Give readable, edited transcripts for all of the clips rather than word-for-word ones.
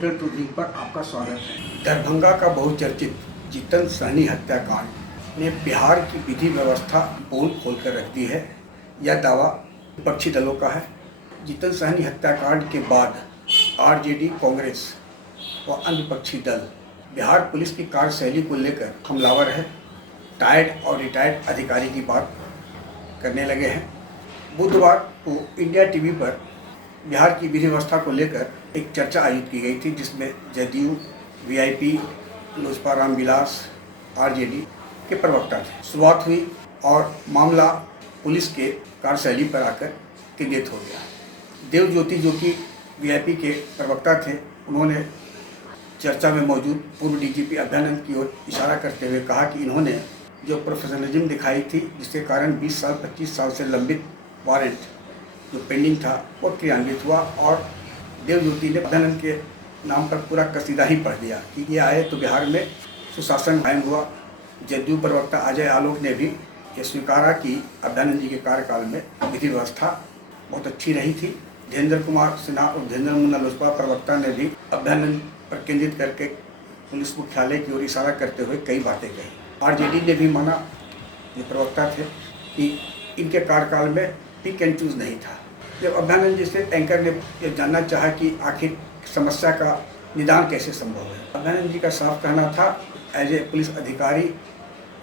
Hotel touring पर आपका स्वागत है। दरभंगा का बहुचर्चित जितन सहनी हत्याकांड ने बिहार की विधि व्यवस्था पोल खोलकर रख दी है। यह दावा विपक्षी दलों का है। जितन सहनी हत्याकांड के बाद आरजेडी, कांग्रेस और अन्य विपक्षी दल बिहार पुलिस की कार्यशैली को लेकर हमलावर है। टायर्ड और रिटायर्ड अधिकारी की बात करने लगे हैं। बुधवार को इंडिया टीवी पर बिहार की विधि व्यवस्था को लेकर एक चर्चा आयोजित की गई थी, जिसमें जदयू, वीआईपी, लोजपा रामविलास, आरजेडी के प्रवक्ता थे। शुरुआत हुई और मामला पुलिस के कार्यशैली पर आकर केंद्रित हो गया। देवज्योति, जो कि वीआईपी के प्रवक्ता थे, उन्होंने चर्चा में मौजूद पूर्व डीजीपी अभयानंद की ओर इशारा करते हुए कहा कि इन्होंने जो प्रोफेशनलिज्म दिखाई थी, जिसके कारण 20 साल 25 साल से लंबित वारंट जो पेंडिंग था वो क्रियान्वित हुआ। और देवज्योति ने अभयानंद के नाम पर पूरा कसीदा ही पढ़ दिया कि ये आए तो बिहार में सुशासन कायम हुआ। जदयू प्रवक्ता अजय आलोक ने भी ये स्वीकारा कि अभयानंद जी के कार्यकाल में विधि व्यवस्था बहुत अच्छी रही थी। धीरेन्द्र कुमार सिन्हा और धीरेन्द्र मुन्ना लोजपा प्रवक्ता ने भी अभयानंद पर केंद्रित करके पुलिस मुख्यालय की ओर इशारा करते हुए कई बातें कही। आरजेडी ने भी माना, ये प्रवक्ता थे, कि इनके कार्यकाल में पिक एंड चूज नहीं था। जब अभयानंद जी से एंकर ने यह जानना चाहा कि आखिर समस्या का निदान कैसे संभव है, अभयानंद जी का साफ कहना था, एज ए पुलिस अधिकारी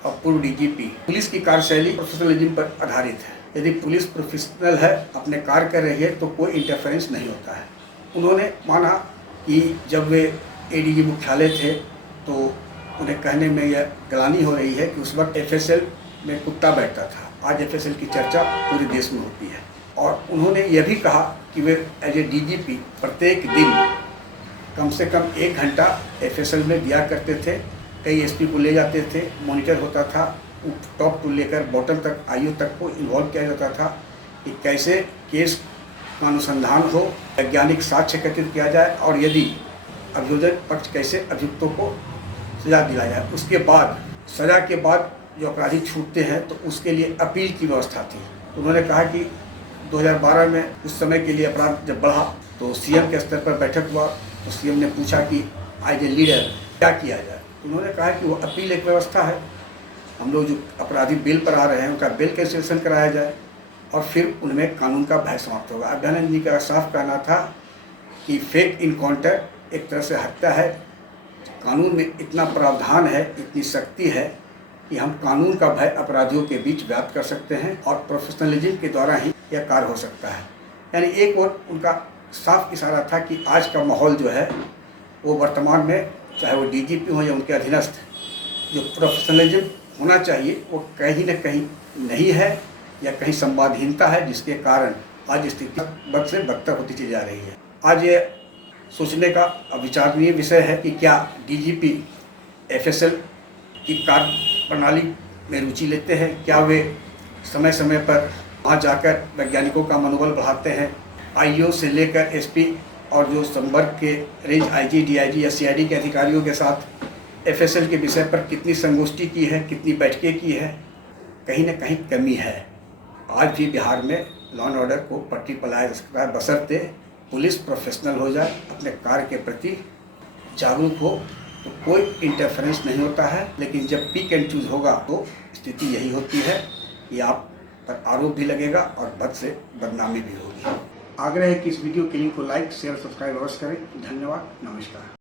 और पूर्व डीजीपी, पुलिस की कार्यशैली प्रोफेशनलिज्म पर आधारित है। यदि पुलिस प्रोफेशनल है, अपने कार्य कर रही है, तो कोई इंटरफेरेंस नहीं होता है। उन्होंने माना कि जब वे एडीजी मुख्यालय थे तो उन्हें कहने में यह ग्लानि हो रही है कि उस वक्त एफएसएल में कुत्ता बैठता था। आज एफएसएल की चर्चा पूरे देश में होती है। और उन्होंने यह भी कहा कि वे एज ए डीजीपी प्रत्येक दिन कम से कम 1 घंटा एफएसएल में दिया करते थे। कई एसपी को ले जाते थे, मॉनिटर होता था, टॉप टू लेकर बॉटम तक, आईओ तक को इन्वॉल्व किया जाता था कि कैसे केस का अनुसंधान हो, वैज्ञानिक साक्ष्य एकत्रित किया जाए और यदि अभियोजक पक्ष कैसे अभियुक्तों को सजा दिलाया जाए। उसके बाद सजा के बाद जो अपराधी छूटते हैं तो उसके लिए अपील की व्यवस्था थी। उन्होंने कहा कि 2012 में उस समय के लिए अपराध जब बढ़ा तो सीएम के स्तर पर बैठक हुआ तो सीएम ने पूछा कि एज ए लीडर क्या किया जाए। उन्होंने कहा कि वो अपील एक व्यवस्था है, हम लोग जो अपराधी बेल पर आ रहे हैं उनका बेल कैंसिलेशन कराया जाए और फिर उनमें कानून का भय समाप्त होगा। अभयानंद जी का साफ कहना था कि फेक इनकाउंटर एक तरह से हत्या है। कानून में इतना प्रावधान है, इतनी शक्ति है कि हम कानून का भय अपराधियों के बीच व्याप्त कर सकते हैं और प्रोफेशनलिज्म के द्वारा ही यह कार्य हो सकता है। यानी एक और उनका साफ इशारा था कि आज का माहौल जो है वो वर्तमान में, चाहे वो डीजीपी हो या उनके अधीनस्थ, जो प्रोफेशनलिज्म होना चाहिए वो कहीं न कहीं नहीं है या कहीं संवादहीनता है, जिसके कारण आज स्थिति बद से बदतर होती चली जा रही है। आज ये सोचने का विचारणीय विषय है कि क्या डीजीपी एफएसएल की कार्य प्रणाली में रुचि लेते हैं, क्या वे समय समय पर वहाँ जाकर वैज्ञानिकों का मनोबल बढ़ाते हैं। आईओ से लेकर एसपी और जो संवर्ग के रेंज आईजी, डीआईजी या सीआईडी के अधिकारियों के साथ एफएसएल के विषय पर कितनी संगोष्ठी की है, कितनी बैठकें की है, कहीं न कहीं कमी है। आज भी बिहार में लॉ एंड ऑर्डर को पटरी पलाया जा सकता है, बशर्ते पुलिस प्रोफेशनल हो जाए, अपने कार्य के प्रति जागरूक हो, तो कोई इंटरफेरेंस नहीं होता है। लेकिन जब पिक एंड चूज होगा तो स्थिति यही होती है कि आप पर आरोप भी लगेगा और बद से बदनामी भी होगी। आग्रह है कि इस वीडियो के लिंक को लाइक, शेयर, सब्सक्राइब अवश्य करें। धन्यवाद, नमस्कार।